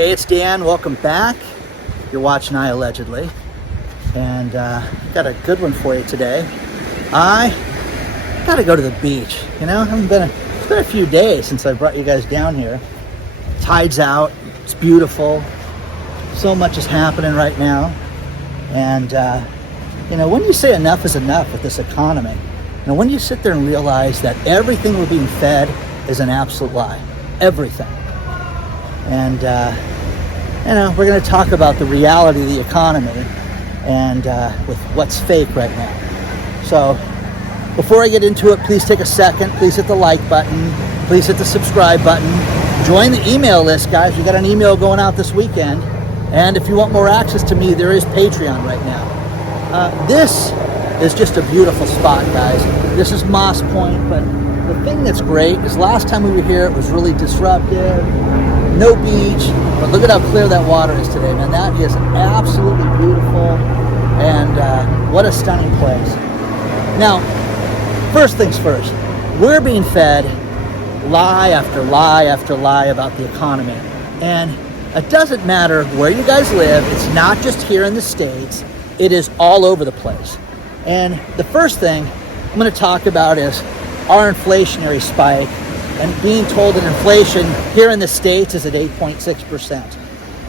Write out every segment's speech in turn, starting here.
Hey, it's Dan. Welcome back. You're watching iAllegedly, and got a good one for you today. I got to go to the beach. You know, it's been a few days since I brought you guys down here. Tide's out. It's beautiful. So much is happening right now, and you know, when you say enough is enough with this economy, you know, when you sit there and realize that everything we're being fed is an absolute lie, everything. And you know, we're going to talk about the reality of the economy and with what's fake right now. So before I get into it, please take a second. Please hit the like button. Please hit the subscribe button. Join the email list, guys. We got an email going out this weekend. And if you want more access to me, there is Patreon right now. This is just a beautiful spot, guys. This is Moss Point, but the thing that's great is last time we were here, it was really disruptive. No beach, but look at how clear that water is today, man. That is absolutely beautiful, and what a stunning place. Now, first things first, we're being fed lie after lie after lie about the economy, and it doesn't matter where you guys live. It's not just here in the States. It is all over the place. And the first thing I'm going to talk about is our inflationary spike, and being told that inflation here in the States is at 8.6%.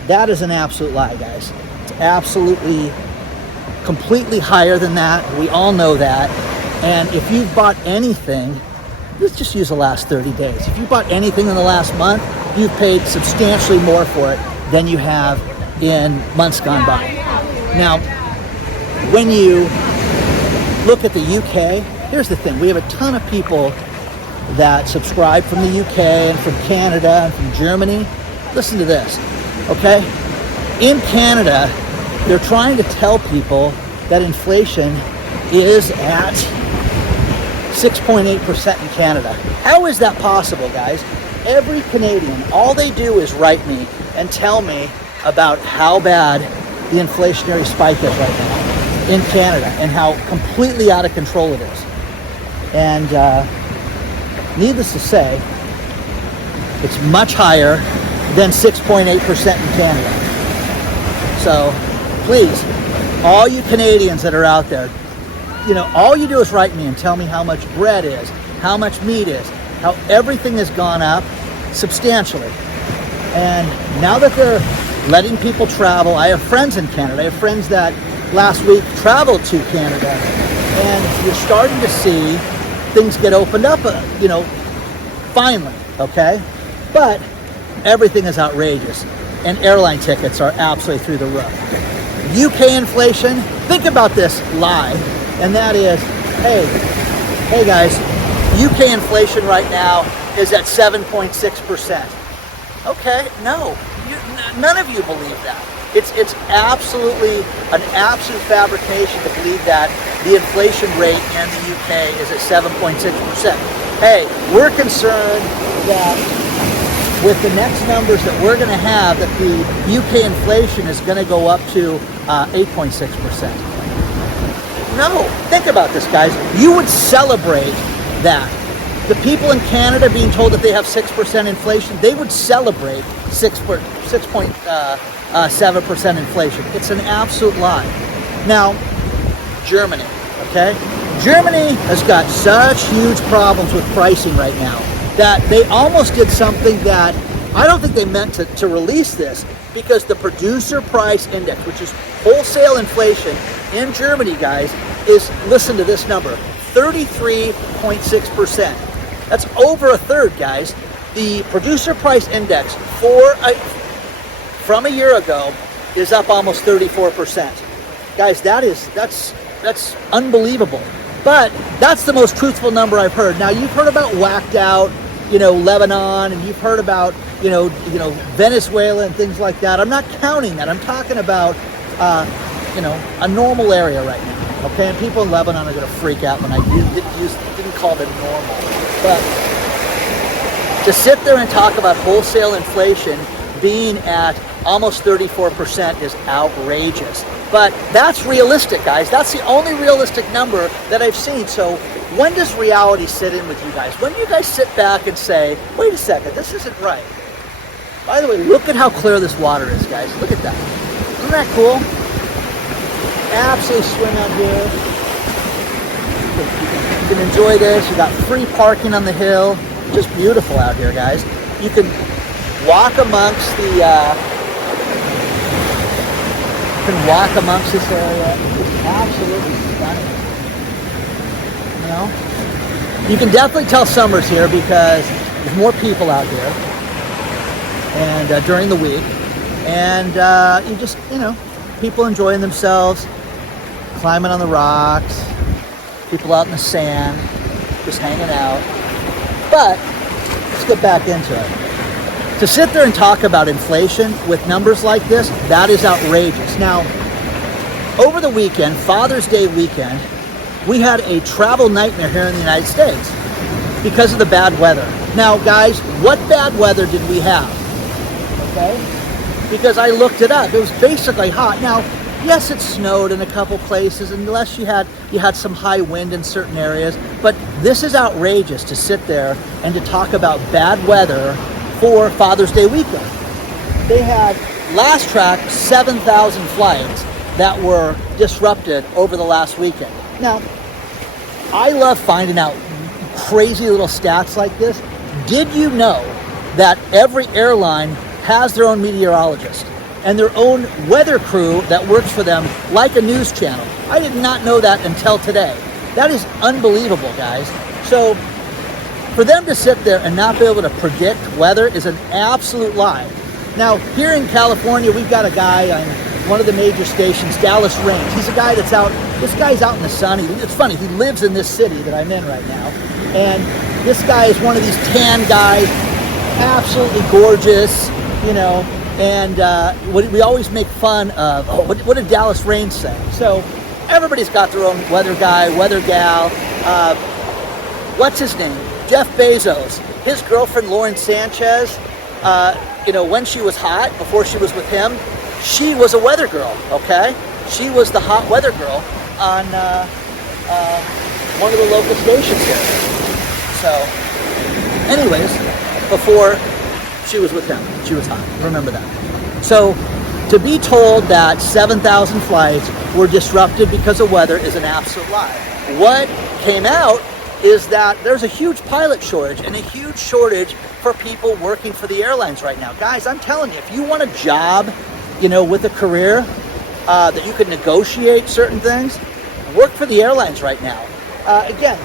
That is an absolute lie, guys. It's absolutely, completely higher than that. We all know that. And if you've bought anything, let's just use the last 30 days. If you bought anything in the last month, you've paid substantially more for it than you have in months gone by. Now, when you look at the UK, here's the thing. We have a ton of people that subscribe from the UK and from Canada and from Germany. Listen to this, okay? In Canada, they're trying to tell people that inflation is at 6.8% in Canada. How is that possible, guys? Every Canadian, all they do is write me and tell me about how bad the inflationary spike is right now in Canada and how completely out of control it is. And needless to say, it's much higher than 6.8% in Canada. So please, all you Canadians that are out there, you know, all you do is write me and tell me how much bread is, how much meat is, how everything has gone up substantially. And now that they're letting people travel, I have friends in Canada. I have friends that last week traveled to Canada, and you're starting to see things get opened up, you know, finally, okay? But everything is outrageous, and airline tickets are absolutely through the roof. UK inflation, think about this lie, and that is, hey guys, UK inflation right now is at 7.6%. Okay, no, none of you believe that. It's absolutely an absolute fabrication to believe that the inflation rate in the UK is at 7.6%. Hey, we're concerned that with the next numbers that we're going to have, that the UK inflation is going to go up to 8.6%. No, think about this, guys. You would celebrate that. The people in Canada being told that they have 6% inflation, they would celebrate 6.7% inflation. It's an absolute lie. Now, Germany, okay? Germany has got such huge problems with pricing right now that they almost did something that I don't think they meant to release this, because the producer price index, which is wholesale inflation in Germany, guys, is, listen to this number, 33.6%. That's over a third, guys. The producer price index from a year ago is up almost 34%. Guys, that's unbelievable. But that's the most truthful number I've heard. Now, you've heard about whacked out, you know, Lebanon, and you've heard about, you know, Venezuela and things like that. I'm not counting that. I'm talking about, you know, a normal area right now. Okay, and people in Lebanon are going to freak out when I didn't call them normal. But to sit there and talk about wholesale inflation being at almost 34% is outrageous. But that's realistic, guys. That's the only realistic number that I've seen. So when does reality sit in with you guys? When do you guys sit back and say, wait a second, this isn't right? By the way, look at how clear this water is, guys. Look at that. Isn't that cool? Absolutely swim out here. You can enjoy this. You got free parking on the hill. Just beautiful out here, guys. You can walk amongst the this area. It's absolutely stunning. You know, you can definitely tell summer's here because there's more people out here, and during the week, and you just, you know, people enjoying themselves, climbing on the rocks, people out in the sand, just hanging out. But let's get back into it. To sit there and talk about inflation with numbers like this, that is outrageous. Now, over the weekend, Father's Day weekend, we had a travel nightmare here in the United States because of the bad weather. Now, guys, what bad weather did we have? Okay? Because I looked it up. It was basically hot. Now, yes, it snowed in a couple places, unless you had some high wind in certain areas. But this is outrageous to sit there and to talk about bad weather for Father's Day weekend. They had last track 7,000 flights that were disrupted over the last weekend. Now, I love finding out crazy little stats like this. Did you know that every airline has their own meteorologist and their own weather crew that works for them like a news channel? I did not know that until today. That is unbelievable, guys. So for them to sit there and not be able to predict weather is an absolute lie. Now, here in California, we've got a guy on one of the major stations, Dallas Range. He's a guy that's out, this guy's out in the sun. It's funny, he lives in this city that I'm in right now. And this guy is one of these tan guys, absolutely gorgeous, you know, and we always make fun of, what did Dallas Range say? So everybody's got their own weather guy, weather gal. What's his name? Jeff Bezos. His girlfriend, Lauren Sanchez, you know, when she was hot, before she was with him, she was a weather girl, okay? She was the hot weather girl on one of the local stations here. So, anyways, before she was with him, she was hot. Remember that. So, to be told that 7,000 flights were disrupted because of weather is an absolute lie. What came out is that there's a huge pilot shortage and a huge shortage for people working for the airlines right now. Guys, I'm telling you, if you want a job, you know, with a career that you can negotiate certain things, work for the airlines right now. Again,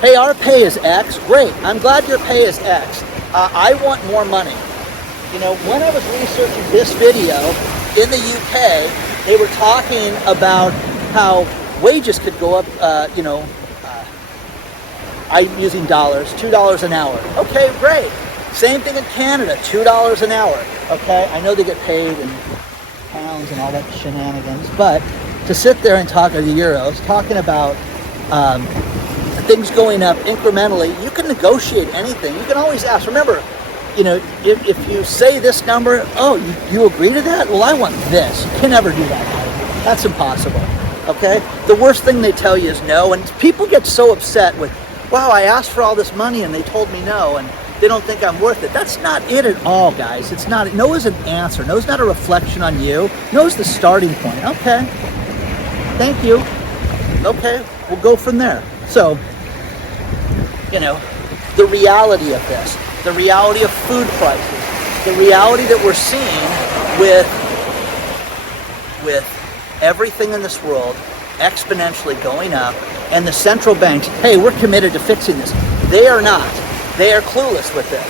hey, our pay is X. Great. I'm glad your pay is X. I want more money. You know, when I was researching this video in the UK, they were talking about how wages could go up, you know, I'm using dollars, $2 an hour. Okay, great. Same thing in Canada, $2 an hour. Okay, I know they get paid in pounds and all that shenanigans, but to sit there and talk of the euros, talking about things going up incrementally, you can negotiate anything. You can always ask. Remember, you know, if you say this number, oh, you agree to that? Well, I want this. You can never do that. That's impossible. Okay? The worst thing they tell you is no, and people get so upset with, wow, I asked for all this money and they told me no, and they don't think I'm worth it. That's not it at all, guys. It's not. No is an answer. No is not a reflection on you. No is the starting point. Okay. Thank you. Okay, we'll go from there. So, you know, the reality of this, the reality of food prices, the reality that we're seeing with everything in this world exponentially going up, and the central banks, hey, we're committed to fixing this. They are not. They are clueless with this.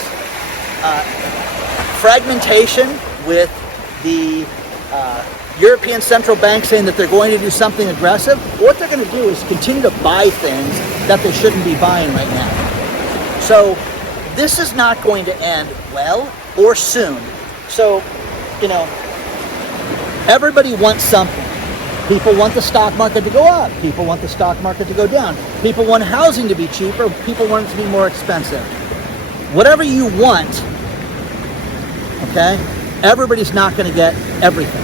Fragmentation with the European Central Bank saying that they're going to do something aggressive. What they're going to do is continue to buy things that they shouldn't be buying right now. So this is not going to end well or soon. So, you know, everybody wants something. People want the stock market to go up. People want the stock market to go down. People want housing to be cheaper. People want it to be more expensive. Whatever you want, okay, everybody's not going to get everything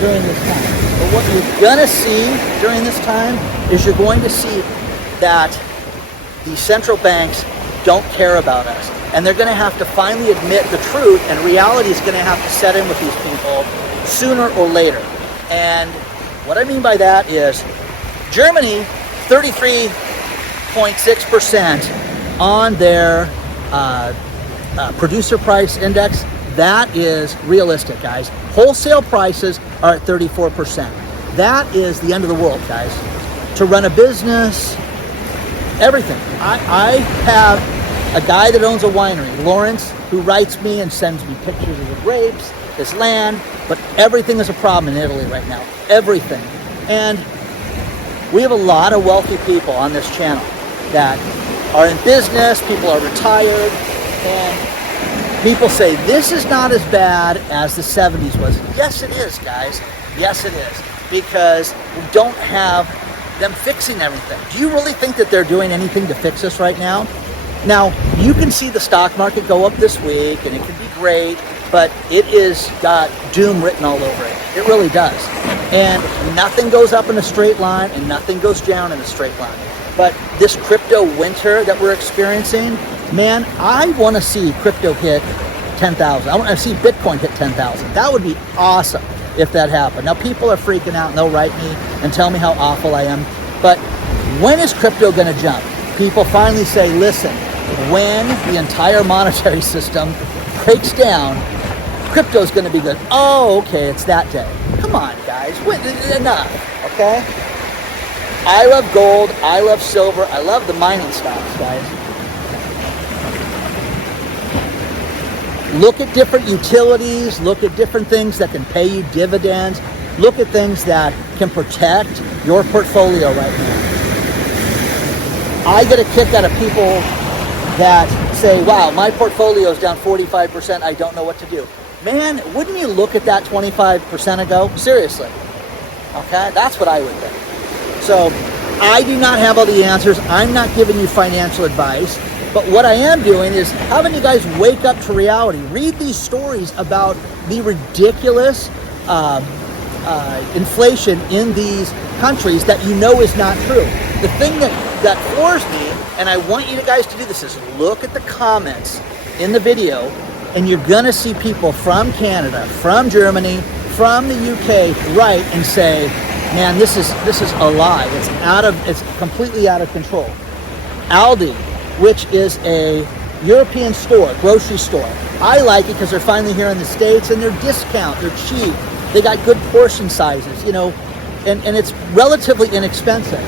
during this time. But what you're going to see during this time is you're going to see that the central banks don't care about us. And they're going to have to finally admit the truth, and reality is going to have to set in with these people sooner or later. And what I mean by that is Germany, 33.6% on their producer price index. That is realistic, guys. Wholesale prices are at 34%. That is the end of the world, guys. To run a business, everything. I have a guy that owns a winery, Lawrence, who writes me and sends me pictures of the grapes, his land, but everything is a problem in Italy right now. Everything. And we have a lot of wealthy people on this channel that are in business, people are retired, and people say, this is not as bad as the 70s was. Yes, it is, guys. Yes, it is. Because we don't have them fixing everything. Do you really think that they're doing anything to fix us right now? Now, you can see the stock market go up this week, and it could be great, but it is got doom written all over it. It really does. And nothing goes up in a straight line, and nothing goes down in a straight line. But this crypto winter that we're experiencing, man, I want to see crypto hit 10,000. I want to see Bitcoin hit 10,000. That would be awesome if that happened. Now, people are freaking out, and they'll write me and tell me how awful I am. But when is crypto going to jump? People finally say, listen, when the entire monetary system breaks down, crypto's going to be good. Oh, okay, it's that day. Come on, guys. Enough, okay? I love gold. I love silver. I love the mining stocks, guys. Look at different utilities. Look at different things that can pay you dividends. Look at things that can protect your portfolio right now. I get a kick out of people that say, wow, my portfolio is down 45%. I don't know what to do. Man, wouldn't you look at that 25% ago? Seriously. Okay? That's what I would think. So I do not have all the answers. I'm not giving you financial advice. But what I am doing is having you guys wake up to reality. Read these stories about the ridiculous inflation in these countries that you know is not true. The thing that floors me, and I want you guys to do this, is look at the comments in the video, and you're going to see people from Canada, from Germany, from the UK write and say, man, this is a lie. It's completely out of control. Aldi, which is a European store, grocery store. I like it because they're finally here in the States, and they're discount, they're cheap. They got good portion sizes, you know, and it's relatively inexpensive.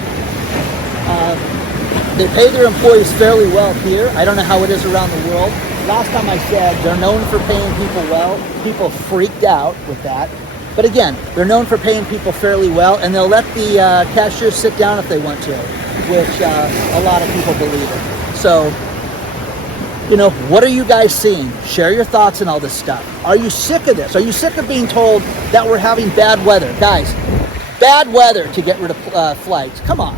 They pay their employees fairly well here. I don't know how it is around the world. Last time I said they're known for paying people well. People freaked out with that. But again, they're known for paying people fairly well, and they'll let the cashiers sit down if they want to, which a lot of people believe in. So, you know, what are you guys seeing? Share your thoughts on all this stuff. Are you sick of this? Are you sick of being told that we're having bad weather? Guys, bad weather to get rid of flights. Come on.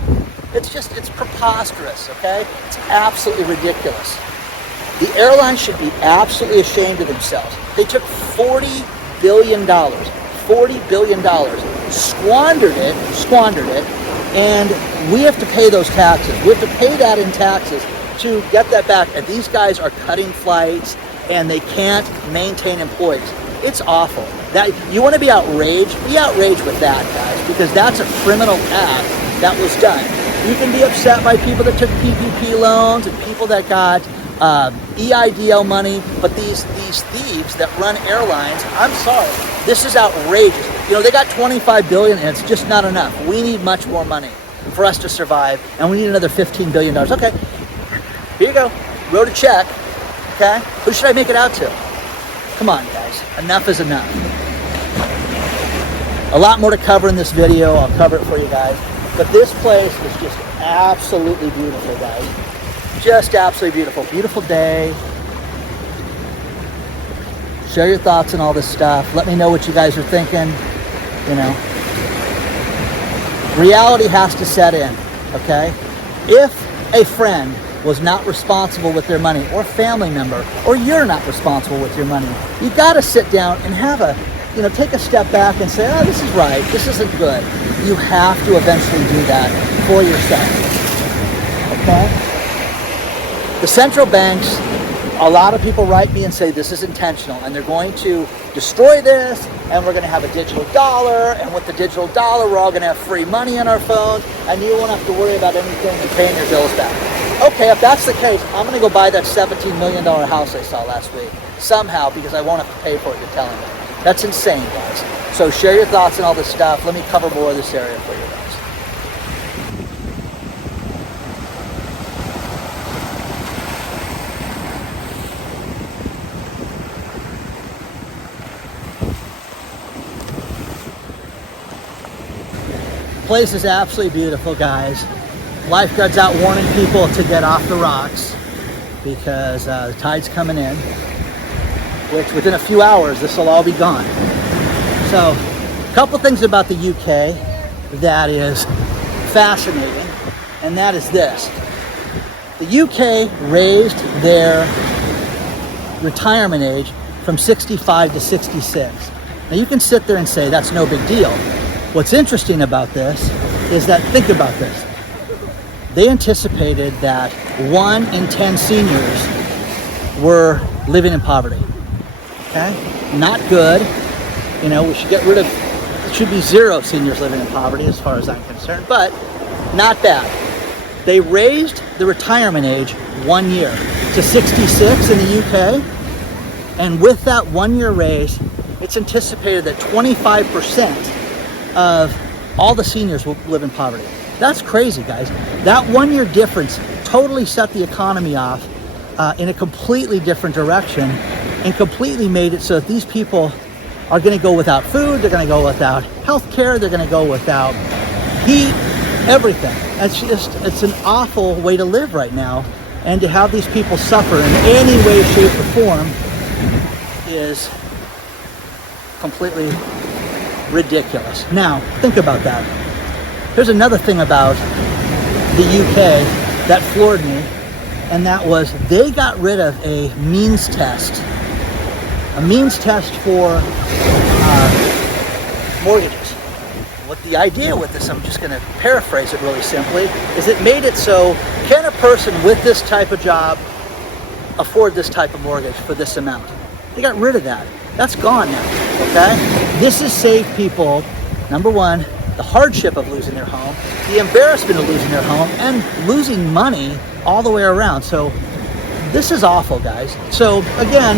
It's preposterous, okay? It's absolutely ridiculous. The airlines should be absolutely ashamed of themselves. They took $40 billion, squandered it, and we have to pay those taxes. We have to pay that in taxes to get that back. And these guys are cutting flights, and they can't maintain employees. It's awful. That you want to be outraged? Be outraged with that, guys, because that's a criminal act that was done. You can be upset by people that took PPP loans and people that got EIDL money, but these thieves that run airlines, I'm sorry, this is outrageous. You know, they got $25 billion, and it's just not enough. We need much more money for us to survive, and we need another $15 billion. Okay, here you go. Wrote a check. Okay, who should I make it out to? Come on, guys. Enough is enough. A lot more to cover in this video. I'll cover it for you guys. But this place is just absolutely beautiful, guys. Just absolutely beautiful. Beautiful day. Share your thoughts on all this stuff. Let me know what you guys are thinking. You know, reality has to set in, okay? If a friend was not responsible with their money, or family member, or you're not responsible with your money, you got to sit down and have take a step back and say, oh, this is right, this isn't good. You have to eventually do that for yourself, okay? The central banks, a lot of people write me and say this is intentional and they're going to destroy this and we're going to have a digital dollar, and with the digital dollar we're all going to have free money on our phones and you won't have to worry about anything and paying your bills back. Okay, if that's the case, I'm going to go buy that $17 million house I saw last week somehow, because I won't have to pay for it, you're telling me. That's insane, guys. So share your thoughts on all this stuff. Let me cover more of this area for you guys. The place is absolutely beautiful, guys. Lifeguards out warning people to get off the rocks because the tide's coming in, which within a few hours this will all be gone. So a couple things about the UK that is fascinating, and that is this. The UK raised their retirement age from 65 to 66. Now you can sit there and say that's no big deal. What's interesting about this is that, think about this. They anticipated that 1 in 10 seniors were living in poverty. Okay? Not good. You know, we should get rid of, it should be 0 seniors living in poverty as far as I'm concerned, but not bad. They raised the retirement age 1 year to 66 in the UK. And with that 1 year raise, it's anticipated that 25% of all the seniors will live in poverty. That's crazy, guys. That 1 year difference totally set the economy off in a completely different direction and completely made it so that these people are going to go without food, they're going to go without health care, they're going to go without heat, everything. It's an awful way to live right now. And to have these people suffer in any way, shape, or form is completely ridiculous. Now, think about that. There's another thing about the UK that floored me, and that was they got rid of a means test. A means test for mortgages. What the idea with this, I'm just going to paraphrase it really simply, is it made it so, can a person with this type of job afford this type of mortgage for this amount? They got rid of that. That's gone now, okay? This has saved people, number one, the hardship of losing their home, the embarrassment of losing their home, and losing money all the way around. So this is awful, guys. So again,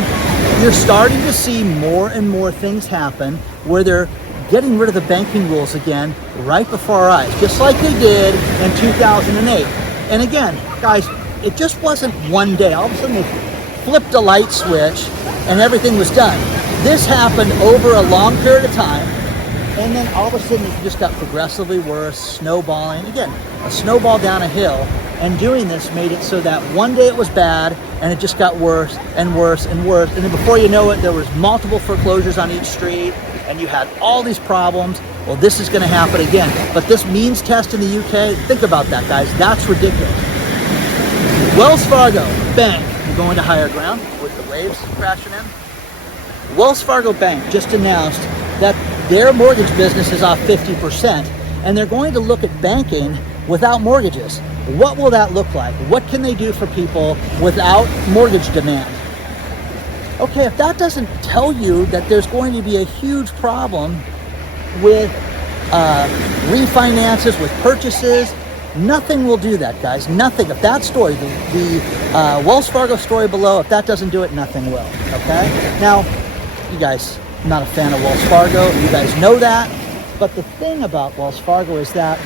you're starting to see more and more things happen where they're getting rid of the banking rules again right before our eyes, just like they did in 2008. And again, guys, it just wasn't one day. All of a sudden they flipped a light switch and everything was done. This happened over a long period of time, and then all of a sudden it just got progressively worse, snowballing. Again, a snowball down a hill, and doing this made it so that one day it was bad, and it just got worse and worse and worse. And then before you know it, there was multiple foreclosures on each street, and you had all these problems. Well, this is going to happen again. But this means test in the UK, think about that, guys. That's ridiculous. Wells Fargo Bank going to higher ground with the waves crashing in. Wells Fargo Bank just announced that their mortgage business is off 50%, and they're going to look at banking without mortgages. What will that look like? What can they do for people without mortgage demand? Okay, if that doesn't tell you that there's going to be a huge problem with refinances, with purchases, nothing will do that, guys. Nothing. If that story, the Wells Fargo story below, if that doesn't do it, nothing will. Okay? Now, you guys, I'm not a fan of Wells Fargo. You guys know that. But the thing about Wells Fargo is that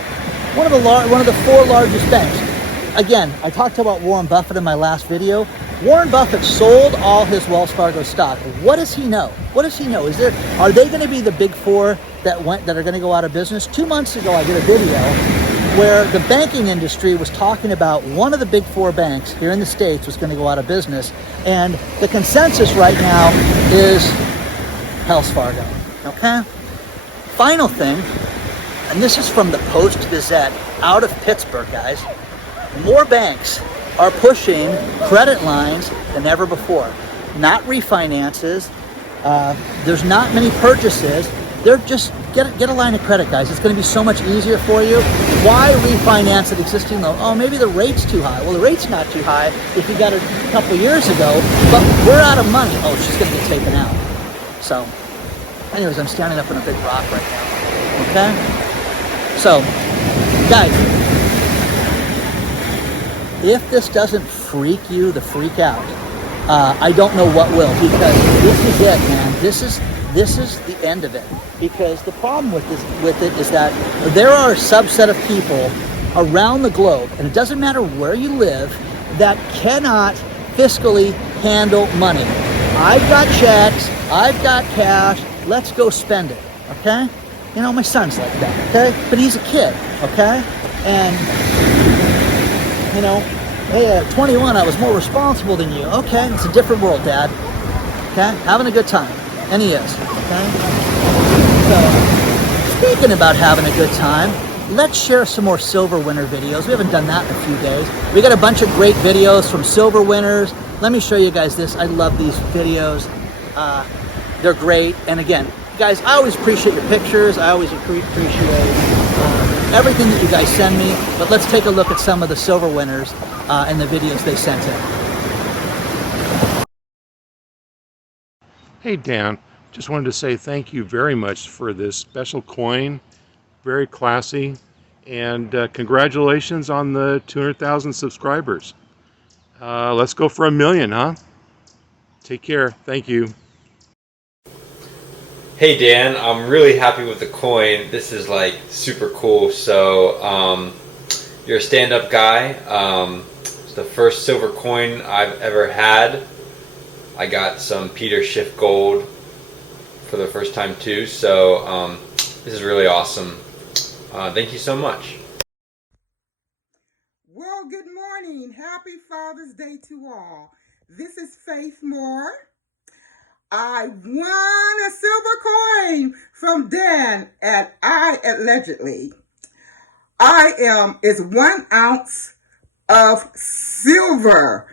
one of the 4 largest banks. Again, I talked about Warren Buffett in my last video. Warren Buffett sold all his Wells Fargo stock. What does he know? What does he know? Are they going to be the big 4 that are going to go out of business? 2 months ago, I did a video where the banking industry was talking about one of the big 4 banks here in the States was going to go out of business. And the consensus right now is Wells Fargo. Okay? Final thing, and this is from the Post-Gazette out of Pittsburgh, guys. More banks are pushing credit lines than ever before. Not refinances. There's not many purchases. they're just get a line of credit, guys. It's going to be so much easier for you. Why refinance an existing loan? Oh, maybe the rate's too high. Well, the rate's not too high if you got it a couple years ago, but we're out of money. Oh, she's going to get taken out. So, anyways, I'm standing up on a big rock right now. Okay? So, guys, if this doesn't freak you the freak out, I don't know what will, because this is it, man. This is the end of it. Because the problem with it is that there are a subset of people around the globe, and it doesn't matter where you live, that cannot fiscally handle money. I've got checks, I've got cash, let's go spend it, okay? You know, my son's like that, okay? But he's a kid, okay? And, you know, hey, at 21, I was more responsible than you. Okay, it's a different world, Dad. Okay, having a good time. And he is, okay? So, speaking about having a good time, let's share some more silver winner videos. We haven't done that in a few days. We got a bunch of great videos from silver winners. Let me show you guys this. I love these videos. They're great. And again, guys, I always appreciate your pictures. I always appreciate everything that you guys send me. But let's take a look at some of the silver winners and the videos they sent in. Hey Dan, just wanted to say thank you very much for this special coin. Very classy. And congratulations on the 200,000 subscribers. Let's go for 1 million, huh? Take care. Thank you. Hey Dan, I'm really happy with the coin. This is like super cool. So you're a stand-up guy. It's the first silver coin I've ever had. I got some Peter Schiff gold for the first time too. So this is really awesome. Thank you so much. Well, good morning. Happy Father's Day to all. This is Faith Moore. I won a silver coin from Dan at iAllegedly. Is 1 ounce of silver,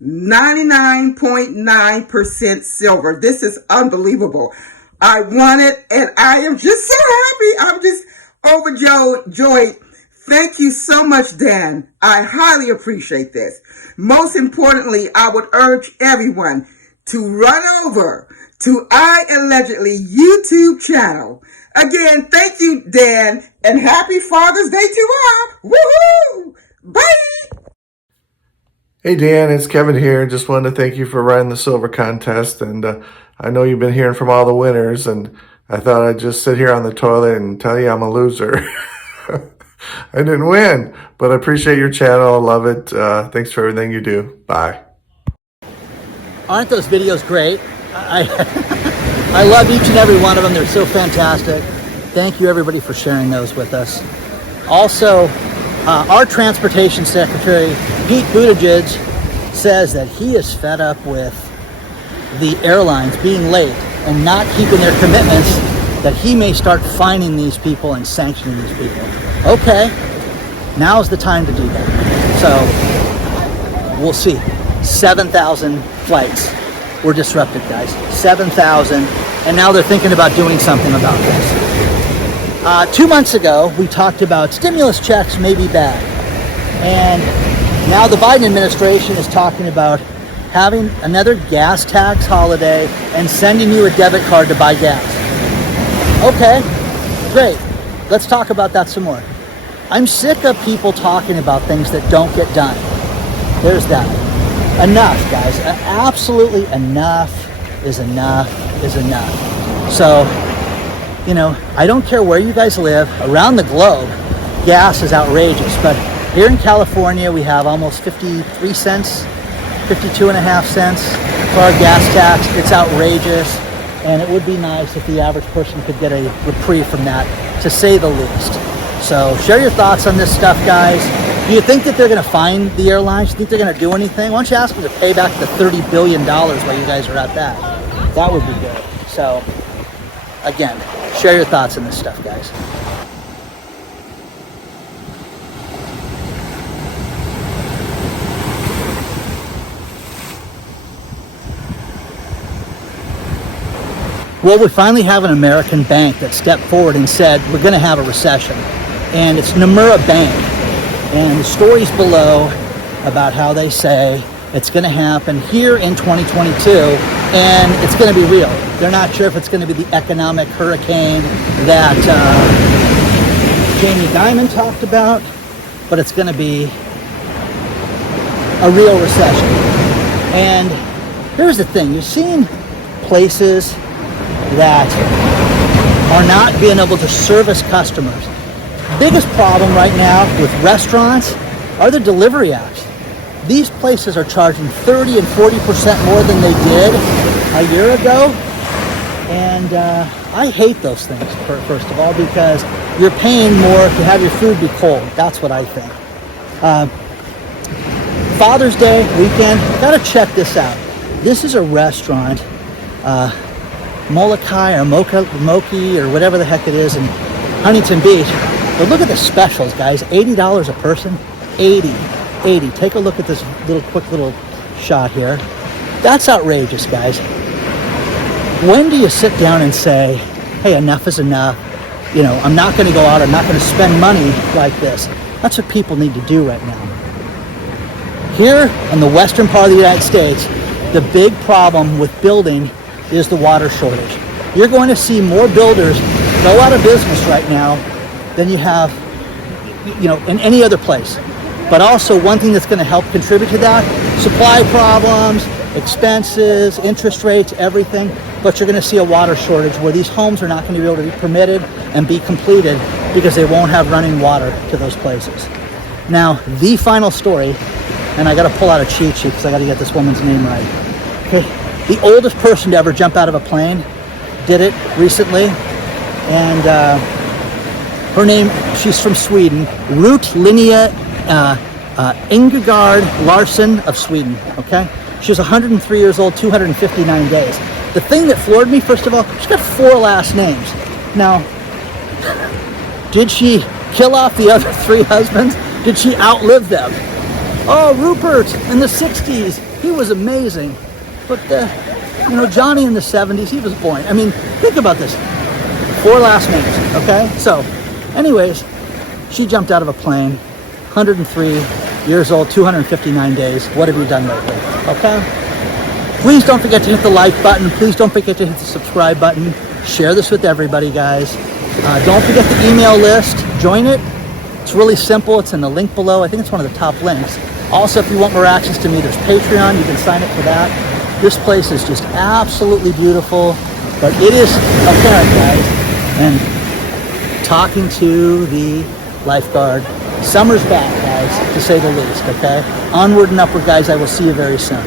99.9% silver. This is unbelievable. I won it and I am just so happy. I'm just overjoyed. Thank you so much, Dan. I highly appreciate this. Most importantly, I would urge everyone to run over to iAllegedly YouTube channel. Again, thank you, Dan, and happy Father's Day to all. Woohoo! Bye! Hey Dan, it's Kevin here. Just wanted to thank you for running the silver contest, and I know you've been hearing from all the winners, and I thought I'd just sit here on the toilet and tell you I'm a loser. I didn't win, but I appreciate your channel. I love it. Thanks for everything you do. Bye. Aren't those videos great? I love each and every one of them. They're so fantastic. Thank you everybody for sharing those with us. Also, our transportation secretary, Pete Buttigieg, says that he is fed up with the airlines being late and not keeping their commitments, that he may start fining these people and sanctioning these people. Okay, now's the time to do that. So, we'll see. 7,000 flights were disrupted, guys. 7,000, and now they're thinking about doing something about this. 2 months ago, we talked about stimulus checks may be bad, and now the Biden administration is talking about having another gas tax holiday and sending you a debit card to buy gas. Okay, great. Let's talk about that some more. I'm sick of people talking about things that don't get done. There's that. Enough, guys. Absolutely enough is enough is enough. So, you know, I don't care where you guys live. Around the globe, gas is outrageous. But here in California, we have almost 53 cents, 52.5 cents for our gas tax. It's outrageous. And it would be nice if the average person could get a reprieve from that, to say the least. So share your thoughts on this stuff, guys. Do you think that they're going to fine the airlines? Do you think they're going to do anything? Why don't you ask them to pay back the $30 billion while you guys are at that? That would be good. So, again, share your thoughts on this stuff, guys. Well, we finally have an American bank that stepped forward and said, we're going to have a recession. And it's Nomura Bank. And the story's below about how they say it's going to happen here in 2022, and it's going to be real. They're not sure if it's going to be the economic hurricane that Jamie Dimon talked about, but it's going to be a real recession. And here's the thing, you've seen places that are not being able to service customers. Biggest problem right now with restaurants are the delivery apps. These places are charging 30 and 40% more than they did a year ago. And I hate those things, first of all, because you're paying more to have your food be cold. That's what I think. Father's Day weekend, gotta check this out. This is a restaurant, Molokai or Moki or whatever the heck it is in Huntington Beach. But look at the specials, guys. $80 a person. 80. Take a look at this quick little shot here. That's outrageous, guys. When do you sit down and say, hey, enough is enough? You know, I'm not going to go out. I'm not going to spend money like this. That's what people need to do right now. Here in the western part of the United States, the big problem with building is the water shortage. You're going to see more builders go out of business right now than you have, you know, in any other place. But also one thing that's going to help contribute to that, supply problems, expenses, interest rates, everything. But you're going to see a water shortage where these homes are not going to be able to be permitted and be completed because they won't have running water to those places. Now, the final story, and I got to pull out a cheat sheet because I got to get this woman's name right. Okay, the oldest person to ever jump out of a plane did it recently, and her name, she's from Sweden, Ruth Linnea Ingegard Larsson of Sweden, okay? She was 103 years old, 259 days. The thing that floored me, first of all, she's got 4 last names. Now, did she kill off the other 3 husbands? Did she outlive them? Oh, Rupert in the 60s, he was amazing. But, you know, Johnny in the 70s, he was boring. I mean, think about this. 4 last names, okay? So, anyways, she jumped out of a plane, 103 years old, 259 days. What have you done lately, okay? Please don't forget to hit the like button. Please don't forget to hit the subscribe button. Share this with everybody, guys. Don't forget the email list. Join it. It's really simple. It's in the link below. I think it's one of the top links. Also, if you want more access to me, there's Patreon. You can sign up for that. This place is just absolutely beautiful. But it is apparent, guys. And talking to the lifeguard, summer's back, guys, to say the least, okay? Onward and upward, guys. I will see you very soon.